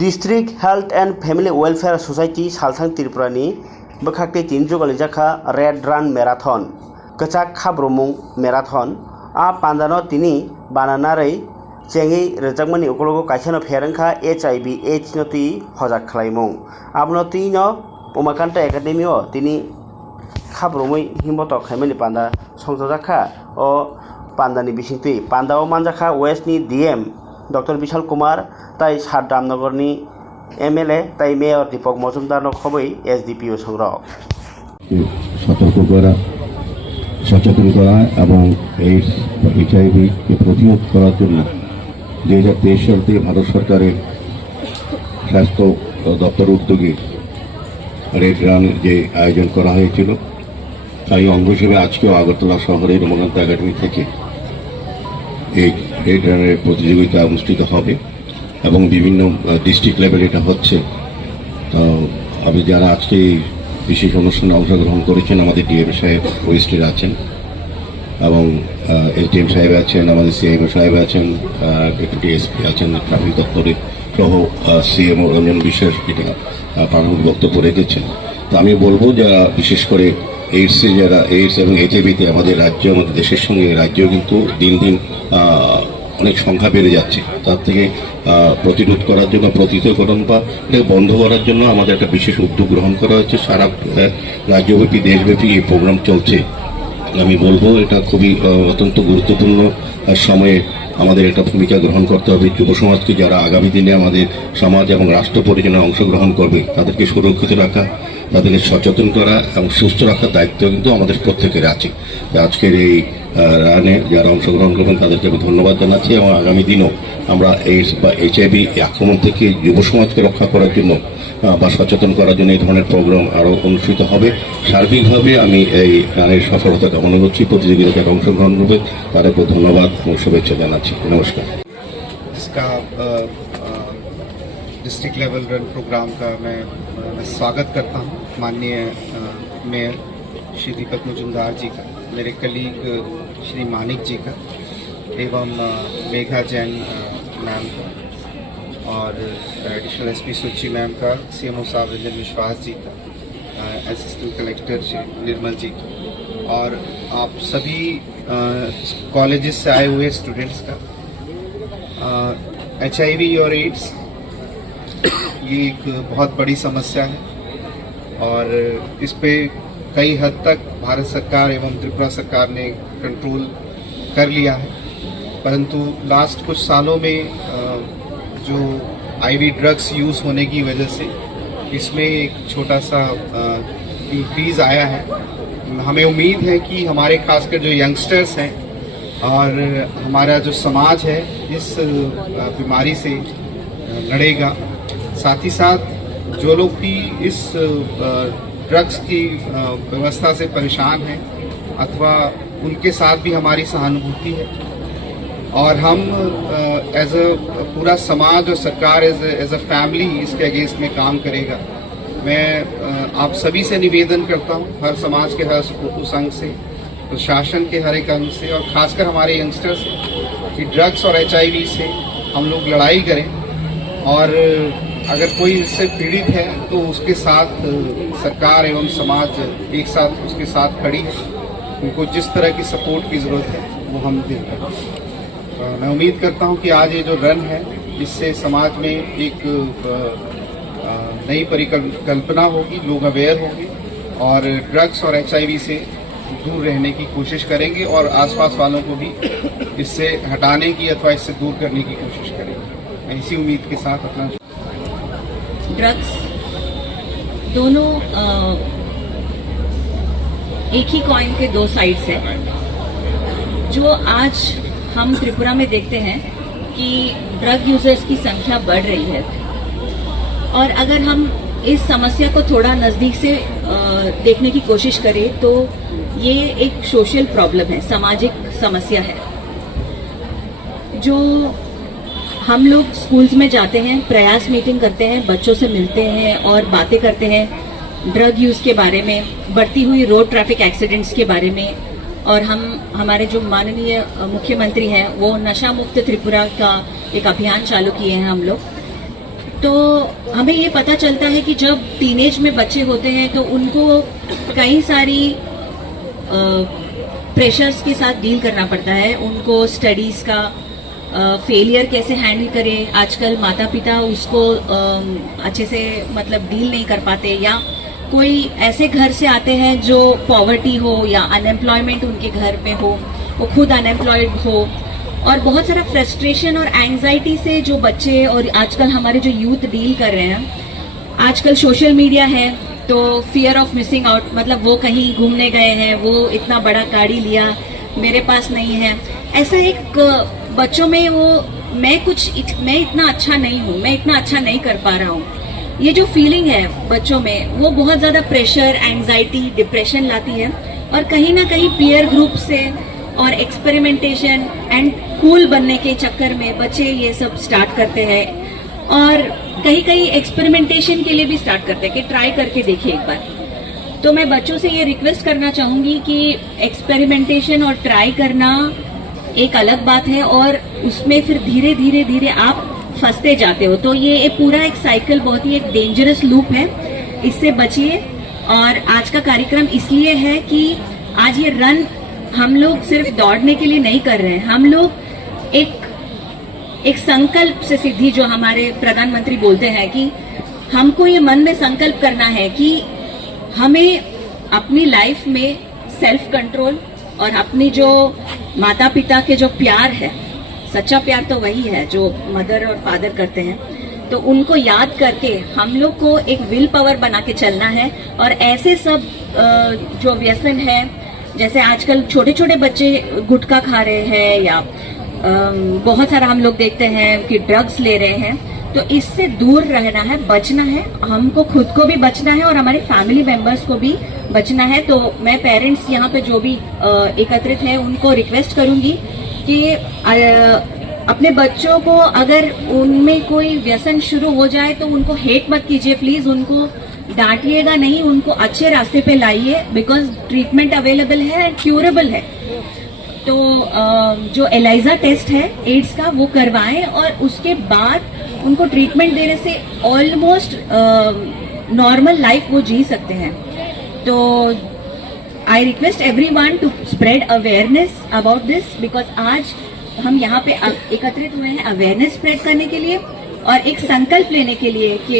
District health and family welfare society सालथां त्रिपुरानि बखाक्ति तीन जुगलिजाखा रेड रन मैराथन कचाक खाब्रमुं मैराथन आ पांदानो तिनी बानानारै चेंगी रजाकमनि उकलगो काइसानो फेरंखा HIV AIDS नति हजाक खलाइमुं आबनो तिनो उमाकान्त एकाडेमी ओ तिनी खाब्रमुई हिमबत खाइमनि पांदा संजाजाखा ओ पांदानि बिसिंति पांदाओ मानजाखा वेस्टनि DM डॉक्टर विशाल कुमार ताई सात दामनगरनी MLA ताई मेयर दीपक मजुमदार खबै SDPO संग्रह सतर्क करा सचेतन करा এবং এইডস বা HIV কে প্রতিরোধ করার জন্য 2023 সাল থেকে ভারত সরকারের স্বাস্থ্য দপ্তর উদ্যোগে রেড রান যে আয়োজন করা হয়েছিল তাই অঙ্গ হিসেবে আজকেও আগরতলা শহরের রমাকান্ত একাডেমি থেকে এই রেড রানের প্রতিযোগিতা অনুষ্ঠিত হবে এবং বিভিন্ন ডিস্ট্রিক্ট লেভেলে এটা হচ্ছে। তো আমি যারা আজকে বিশেষ অনুষ্ঠানে অংশগ্রহণ করেছেন আমাদের ডিএম সাহেব ওয়েস্টের আছেন এবং SDM সাহেব আছেন, আমাদের CIO সাহেব আছেন, ডেপুটি SP আছেন ট্রাফিক দপ্তরের সহ CMO রঞ্জন বিশ্বাস এটা প্রারম্ভিক বক্তব্য রেখেছেন। তো আমি বলবো যারা বিশেষ করে যারা এইডস এবং HIV-তে আমাদের রাজ্য আমাদের দেশের সঙ্গে রাজ্য কিন্তু দিন দিন অনেক সংখ্যা বেড়ে যাচ্ছে। তার থেকে প্রতিরোধ করার জন্য প্রতিরোধকরণ বা এটা বন্ধ করার জন্য আমাদের একটা বিশেষ উদ্যোগ গ্রহণ করা হয়েছে। সারা রাজ্যব্যাপী দেশব্যাপী এই প্রোগ্রাম চলছে। আমি বলবো এটা খুবই অত্যন্ত গুরুত্বপূর্ণ সময়ে আমাদের একটা ভূমিকা গ্রহণ করতে হবে। যুব সমাজকে যারা আগামী দিনে আমাদের সমাজ এবং রাষ্ট্র পরিচালনায় অংশগ্রহণ করবে তাদেরকে সুরক্ষিত রাখা, তাদেরকে সচেতন করা এবং সুস্থ রাখার দায়িত্ব কিন্তু আমাদের প্রত্যেকের আছে। আজকের এই রানে যারা অংশগ্রহণ করবেন তাদেরকে আমি ধন্যবাদ জানাচ্ছি এবং আগামী দিনও আমরা এইডস বা HIV আক্রমণ থেকে যুব সমাজকে রক্ষা করার জন্য বা সচেতন করার জন্য এই ধরনের প্রোগ্রাম আরও অনুষ্ঠিত হবে। সার্বিকভাবে আমি এই রানের সফলতা কামনা করছি। প্রতিযোগিতায় যারা অংশগ্রহণ করবে তাদেরকে ধন্যবাদ এবং শুভেচ্ছা জানাচ্ছি। নমস্কার। डिस्ट्रिक्ट लेवल रन प्रोग्राम का मैं स्वागत करता हूं माननीय मेयर श्री दीपक मजुमदार जी का, मेरे कलीग श्री मानिक जी का एवं मेघा जैन मैम का और एडिशनल SP सुची मैम का, CMO साहब रंजन विश्वास जी का, असिस्टेंट कलेक्टर श्री निर्मल जी का और आप सभी कॉलेजेस से आए हुए स्टूडेंट्स का। HIV और एड्स ये एक बहुत बड़ी समस्या है और इस पे कई हद तक भारत सरकार एवं त्रिपुरा सरकार ने कंट्रोल कर लिया है, परंतु लास्ट कुछ सालों में जो IV ड्रग्स यूज़ होने की वजह से इसमें एक छोटा सा इंक्रीज आया है। हमें उम्मीद है कि हमारे खासकर जो यंगस्टर्स हैं और हमारा जो समाज है इस बीमारी से लड़ेगा। साथ ही साथ जो लोग भी इस ड्रग्स की व्यवस्था से परेशान हैं अथवा उनके साथ भी हमारी सहानुभूति है और हम एज अ पूरा समाज और सरकार एज अ फैमिली इसके अगेंस्ट में काम करेगा। मैं आप सभी से निवेदन करता हूँ, हर समाज के हर सपोर्टू संघ से, प्रशासन के हर एक अंग से और खासकर हमारे यंगस्टर्स से कि ड्रग्स और HIV से हम लोग लड़ाई करें और अगर कोई इससे पीड़ित है तो उसके साथ सरकार एवं समाज एक साथ उसके साथ खड़ी है। उनको जिस तरह की सपोर्ट की ज़रूरत है वो हम देते हैं। मैं उम्मीद करता हूं कि आज ये जो रन है इससे समाज में एक नई परिकल्पना होगी, लोग अवेयर होंगे और ड्रग्स और HIV से दूर रहने की कोशिश करेंगे और आसपास वालों को भी इससे हटाने की अथवा इससे दूर करने की कोशिश करेंगे। मैं इसी उम्मीद के साथ अपना ड्रग्स दोनों एक ही कॉइन के दो साइड्स हैं। जो आज हम त्रिपुरा में देखते हैं कि ड्रग यूजर्स की संख्या बढ़ रही है और अगर हम इस समस्या को थोड़ा नजदीक से देखने की कोशिश करें तो ये एक सोशल प्रॉब्लम है, सामाजिक समस्या है। जो हम लोग स्कूल्स में जाते हैं, प्रयास मीटिंग करते हैं, बच्चों से मिलते हैं और बातें करते हैं ड्रग यूज के बारे में, बढ़ती हुई रोड ट्रैफिक एक्सीडेंट्स के बारे में और हम हमारे जो माननीय मुख्यमंत्री हैं वो नशा मुक्त त्रिपुरा का एक अभियान चालू किए हैं हम लोग। तो हमें ये पता चलता है कि जब टीनेज में बच्चे होते हैं तो उनको कई सारी प्रेशर्स के साथ डील करना पड़ता है। उनको स्टडीज का फेलियर कैसे हैंडल करें, आजकल माता पिता उसको अच्छे से मतलब डील नहीं कर पाते, या कोई ऐसे घर से आते हैं जो पॉवर्टी हो या अनएम्प्लॉयमेंट उनके घर में हो, वो खुद अनएम्प्लॉयड हो, और बहुत सारा फ्रस्ट्रेशन और एंग्जाइटी से जो बच्चे और आजकल हमारे जो यूथ डील कर रहे हैं। आजकल सोशल मीडिया है तो फियर ऑफ मिसिंग आउट, मतलब वो कहीं घूमने गए हैं, वो इतना बड़ा गाड़ी लिया, मेरे पास नहीं है, ऐसा एक बच्चों में वो मैं इतना अच्छा नहीं हूँ, मैं इतना अच्छा नहीं कर पा रहा हूँ, ये जो फीलिंग है बच्चों में वो बहुत ज्यादा प्रेशर, एंग्जाइटी, डिप्रेशन लाती है। और कहीं ना कहीं पीयर ग्रुप से और एक्सपेरिमेंटेशन एंड कूल बनने के चक्कर में बच्चे ये सब स्टार्ट करते हैं, और कहीं कहीं एक्सपेरिमेंटेशन के लिए भी स्टार्ट करते हैं कि ट्राई करके देखिए एक बार। तो मैं बच्चों से ये रिक्वेस्ट करना चाहूंगी कि एक्सपेरिमेंटेशन और ट्राई करना एक अलग बात है, और उसमें फिर धीरे धीरे धीरे आप फंसते जाते हो। तो ये पूरा एक साइकिल, बहुत ही एक डेंजरस लूप है, इससे बचिए। और आज का कार्यक्रम इसलिए है कि आज ये रन हम लोग सिर्फ दौड़ने के लिए नहीं कर रहे हैं, हम लोग एक संकल्प से सिद्धि, जो हमारे प्रधानमंत्री बोलते हैं कि हमको ये मन में संकल्प करना है कि हमें अपनी लाइफ में सेल्फ कंट्रोल और अपनी जो माता पिता के जो प्यार है, सच्चा प्यार तो वही है जो मदर और फादर करते हैं, तो उनको याद करके हम लोग को एक विल पावर बना के चलना है। और ऐसे सब जो व्यसन है, जैसे आजकल छोटे छोटे बच्चे गुटखा खा रहे हैं, या बहुत सारा हम लोग देखते हैं कि ड्रग्स ले रहे हैं, तो इससे दूर रहना है, बचना है, हमको खुद को भी बचना है और हमारे फैमिली मेंबर्स को भी बचना है। तो मैं पेरेंट्स यहाँ पे जो भी एकत्रित हैं उनको रिक्वेस्ट करूंगी कि अपने बच्चों को अगर उनमें कोई व्यसन शुरू हो जाए तो उनको हेट मत कीजिए प्लीज, उनको डांटिएगा नहीं, उनको अच्छे रास्ते पे लाइए, बिकॉज ट्रीटमेंट अवेलेबल है, क्यूरेबल है। तो जो एलाइजा टेस्ट है एड्स का वो करवाएं, और उसके बाद उनको ट्रीटमेंट देने से ऑलमोस्ट नॉर्मल लाइफ वो जी सकते हैं। तो I request everyone to spread awareness about this, because आज हम यहाँ पे एकत्रित हुए हैं अवेयरनेस स्प्रेड करने के लिए और एक संकल्प लेने के लिए कि